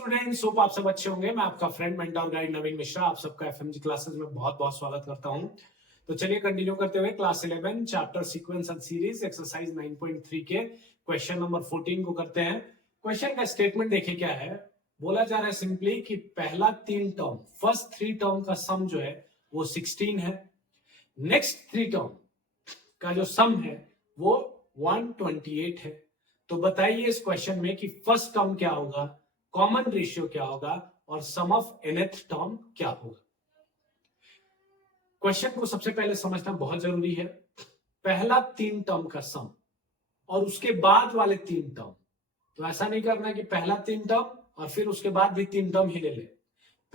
Students, hope आप सब अच्छे होंगे। मैं आपका फ्रेंड मेंटर गाइड नवीन मिश्रा आप सबका एफएमजी क्लासेस में बहुत बहुत स्वागत करता हूं। तो चलिए कंटिन्यू करते हुए class 11 chapter sequence and series exercise 9.3 के क्वेश्चन नंबर 14 को करते हैं। क्वेश्चन का स्टेटमेंट देखिए क्या है। बोला जा रहा है सिंपली कि पहला तीन टर्म, फर्स्ट थ्री टर्म का सम जो है वो 16 है। नेक्स्ट थ्री टर्म का जो सम है वो 128 है। तो बताइए इस क्वेश्चन में कि फर्स्ट टर्म क्या होगा, कॉमन रेशियो क्या होगा और सम ऑफ nth टर्म क्या होगा। क्वेश्चन को सबसे पहले समझना बहुत जरूरी है। पहला तीन टर्म का सम और उसके बाद वाले तीन टर्म, तो ऐसा नहीं करना कि पहला तीन टर्म और फिर उसके बाद भी तीन टर्म ही ले ले।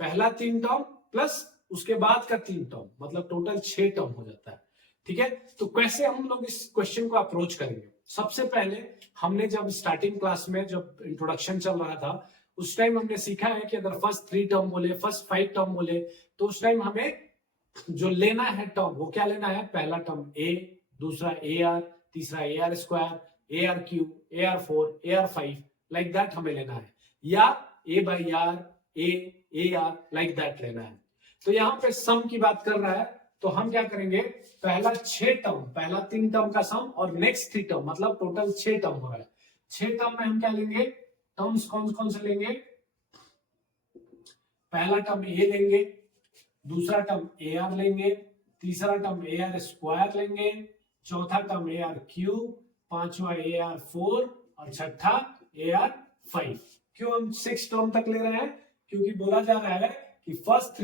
पहला तीन टर्म प्लस उसके बाद का तीन टर्म, मतलब टोटल 6 टर्म हो जाता है। ठीक है, तो कैसे हम लोग इस क्वेश्चन को अप्रोच करेंगे। सबसे पहले हमने जब स्टार्टिंग क्लास में जब इंट्रोडक्शन चल रहा था उस टाइम हमने सीखा है कि अगर फर्स्ट थ्री टर्म बोले, फर्स्ट फाइव टर्म बोले, तो उस टाइम हमें जो लेना है टर्म वो क्या लेना है। पहला टर्म ए, दूसरा ए आर, तीसरा a are square, a are cube, a are four, a are five, like that हमें लेना है, या a by r, a r, like that लेना है। तो यहाँ पे सम की बात कर रहा है तो हम क्या करेंगे, पहला 6 टर्म, पहला तीन टर्म का सम और नेक्स्ट थ्री टर्म, मतलब टोटल 6 टर्म हो रहा है। 6 टर्म में हम क्या लेंगे, टर्म्स कौन कौन से लेंगे। पहला टर्म ए लेंगे, दूसरा टर्म ए आर लेंगे, तीसरा टर्म ए आर स्क्वायर लेंगे, चौथा टर्म ए आर क्यूब, पांचवा ए आर फोर और छठा ए आर फाइव। क्यों हम 6 टर्म तक ले रहे हैं, क्योंकि बोला जा रहा है कि फर्स्ट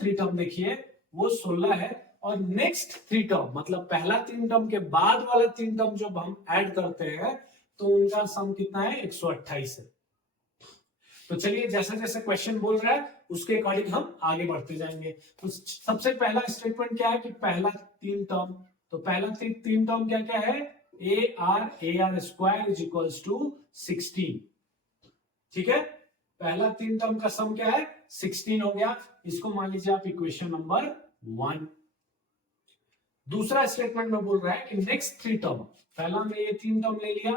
थ्री टर्म देखिए वो 16 है और नेक्स्ट थ्री टर्म मतलब पहला तीन टर्म के बाद वाला तीन टर्म जब हम ऐड करते हैं तो उनका सम कितना है, 128 है। तो चलिए जैसे जैसे क्वेश्चन बोल रहा है उसके अकॉर्डिंग हम आगे बढ़ते जाएंगे। तो सबसे पहला स्टेटमेंट क्या है कि पहला तीन टर्म, तो पहला तीन टर्म क्या क्या है, A are square is equals to 16। ठीक है, पहला तीन टर्म का सम क्या है, 16 हो गया। इसको मान लीजिए आप इक्वेशन नंबर 1। दूसरा स्टेटमेंट में बोल रहा है कि नेक्स्ट थ्री टर्म, पहला में ये तीन टर्म ले लिया,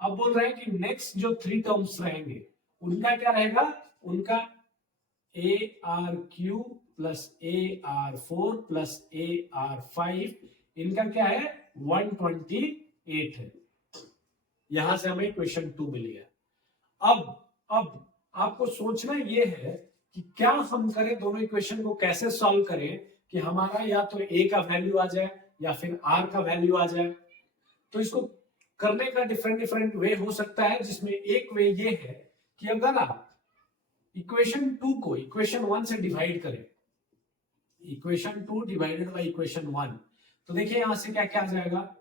अब बोल रहा है कि नेक्स्ट जो थ्री टर्म्स रहेंगे उनका क्या रहेगा, उनका A R Q plus A R four plus A R five, इनका क्या है 128 है। यहां से हमें इक्वेशन 2 मिल गया। अब आपको सोचना ये है कि क्या हम करें, दोनों इक्वेशन को कैसे सॉल्व करें कि हमारा या तो ए का वैल्यू आ जाए या फिर आर का वैल्यू आ जाए। तो इसको करने का डिफरेंट डिफरेंट वे हो सकता है, जिसमें एक वे ये है कि अगर आप इक्वेशन 2 को इक्वेशन 1 से डिवाइड करें, इक्वेशन 2 डिवाइडेड बाय इक्वेशन 1, तो देखिए यहां से क्या क्या आ जाएगा,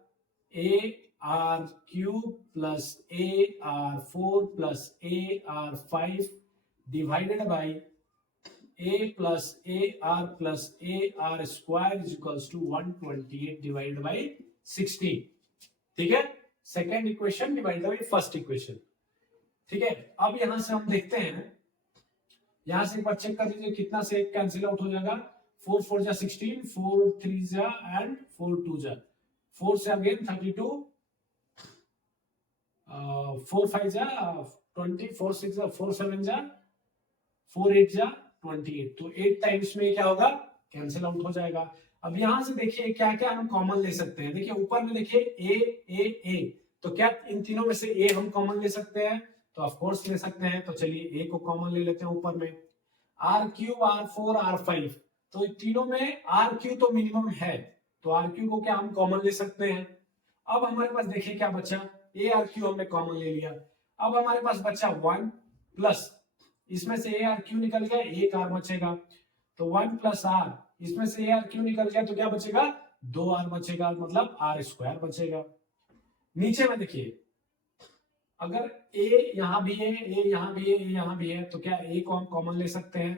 A are cube plus A R four plus A R five divided by A plus A R square is equals to 128 divided by 16। ठीक है, second equation divided by first equation. ठीक है, अब यहां से हम देखते हैं, यहां से एक बार चेक कर लीजिए कितना से एक कैंसिल आउट हो जाएगा, 4 4 जा 16, 4 3 जा एंड 4 2 जा, 4 से अगेन 32, 4 5 जा 20, 4 6 जा 4 7 जा 4 8 जा 28, तो 8 टाइम्स में क्या होगा, कैंसिल आउट हो जाएगा। अब यहां से देखिए क्या क्या हम कॉमन ले सकते हैं। देखिए ऊपर में देखिए ए, तो क्या इन तीनों में से ए हम कॉमन ले सकते हैं, तो ऑफ कोर्स ले सकते हैं। तो चलिए ए को कॉमन ले लेते हैं ऊपर में, R cube, R four, R five, तो तीनों में आर क्यू तो मिनिमम है, तो आर क्यू को क्या हम कॉमन ले सकते हैं। अब हमारे पास देखिए क्या बचा, ए आर क्यू हमने कॉमन ले लिया। अब हमारे पास बचा 1 प्लस, इसमें से ए आर क्यू निकल गया, एक आर बचेगा, तो 1 प्लस आर, इसमें से ए आर क्यू निकल गया तो क्या बचेगा, 2 आर बचेगा, मतलब आर स्क्वायर बचेगा। नीचे में देखिए अगर ए यहां भी है, ए यहां भी है, ए यहां भी है, तो क्या ए को हम कॉमन ले सकते हैं।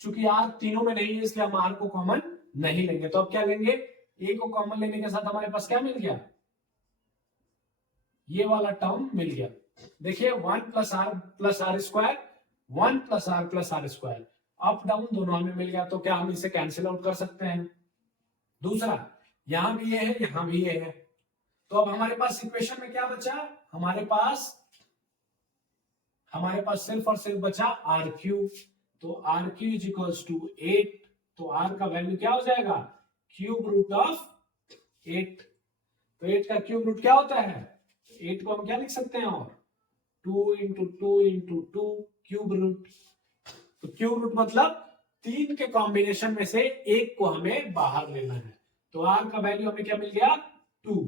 चूंकि आर तीनों में नहीं है इसलिए हम आर को कॉमन नहीं लेंगे। तो अब क्या लेंगे, ए को कॉमन लेने के साथ हमारे पास क्या मिल गया, ये वाला टर्म मिल गया। देखिए 1 plus R square, 1 plus R square, up down दोनों हमें मिल गया, तो क्या हम इसे कैंसिल आउट कर सकते हैं। दूसरा यहां भी ये है, यहां भी ये है, तो अब हमारे पास इक्वेशन में क्या बचा, हमारे पास हमारे पास सिर्फ और सिर्फ बचा आर क्यू, तो R cube is equals to 8, तो आर का वैल्यू क्या हो जाएगा, क्यूब रूट ऑफ 8। तो 8 का क्यूब रूट क्या होता है, 8 को हम क्या लिख सकते हैं, और 2 इंटू 2 इंटू 2 क्यूब रूट। तो क्यूब रूट मतलब 3 के कॉम्बिनेशन में से एक को हमें बाहर लेना है। तो आर का वैल्यू हमें क्या मिल गया, 2।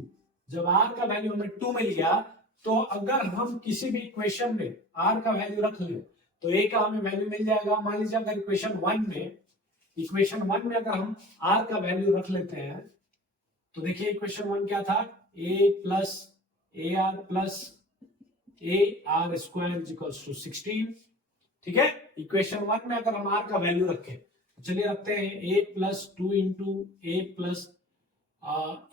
जब आर का वैल्यू हमें 2 मिल गया, तो अगर हम किसी भी इक्वेशन में आर का वैल्यू रख ले तो ए का हमें वैल्यू मिल जाएगा। मान लीजिए अगर इक्वेशन 1 में अगर हम आर का वैल्यू रख लेते हैं, तो देखिए इक्वेशन 1 क्या था, a plus A r plus A R square equals to 16। ठीक है, इक्वेशन 1 में अगर हम आर का वैल्यू रखें, तो चलिए रखते हैं a plus 2 into a plus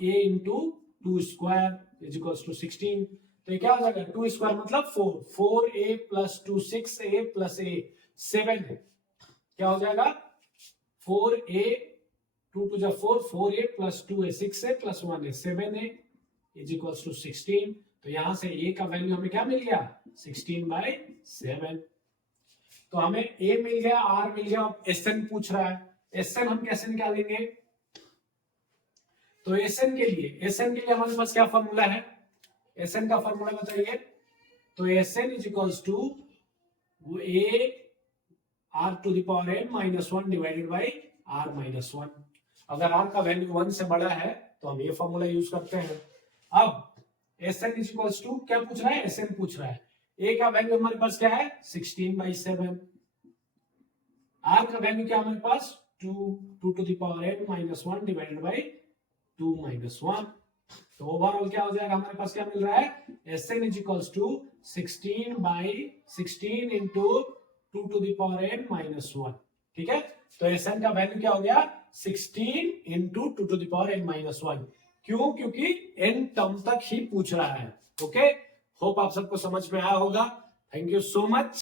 a into 2 square is equals to 16। तो ये क्या हो जाएगा, 2 स्क्वायर मतलब 4, 4a plus 2 6a plus a 7 है। क्या हो जाएगा, 4a 2 टू जा 4, 4a plus 2a 6a plus 1a 7a is equals to 16। तो यहां से a का वैल्यू हमें क्या मिल गया, 16/7। तो हमें a मिल गया, r मिल गया, अब SN पूछ रहा है। SN हम कैसे निकालेंगे, तो SN के लिए हमारे पास क्या फॉर्मूला है, SN का फॉर्मूला बताइए। तो SN is equals to a r to the power n minus 1 divided by r minus 1। अगर r का वैल्यू 1 से बड़ा है तो हम ये फॉर्मूला यूज करते हैं। अब SN इज इक्वल्स टू क्या पूछ रहा है, SN पूछ रहा है। a का वैल्यू हमारे पास क्या है, 16/7। r का वैल्यू क्या हमारे पास, 2 to the power n minus 1 divided by 2 minus 1। तो ओवरऑल क्या हो जाएगा, हमारे पास क्या मिल रहा है, SN is equals to 16/16 into 2 to the power n minus 1। ठीक है, तो SN का वैल्यू क्या हो गया, 16 into 2 to the power n minus 1। क्यों, क्योंकि n टर्म तक ही पूछ रहा है। ओके, होप आप सबको समझ में आया होगा। Thank you so much.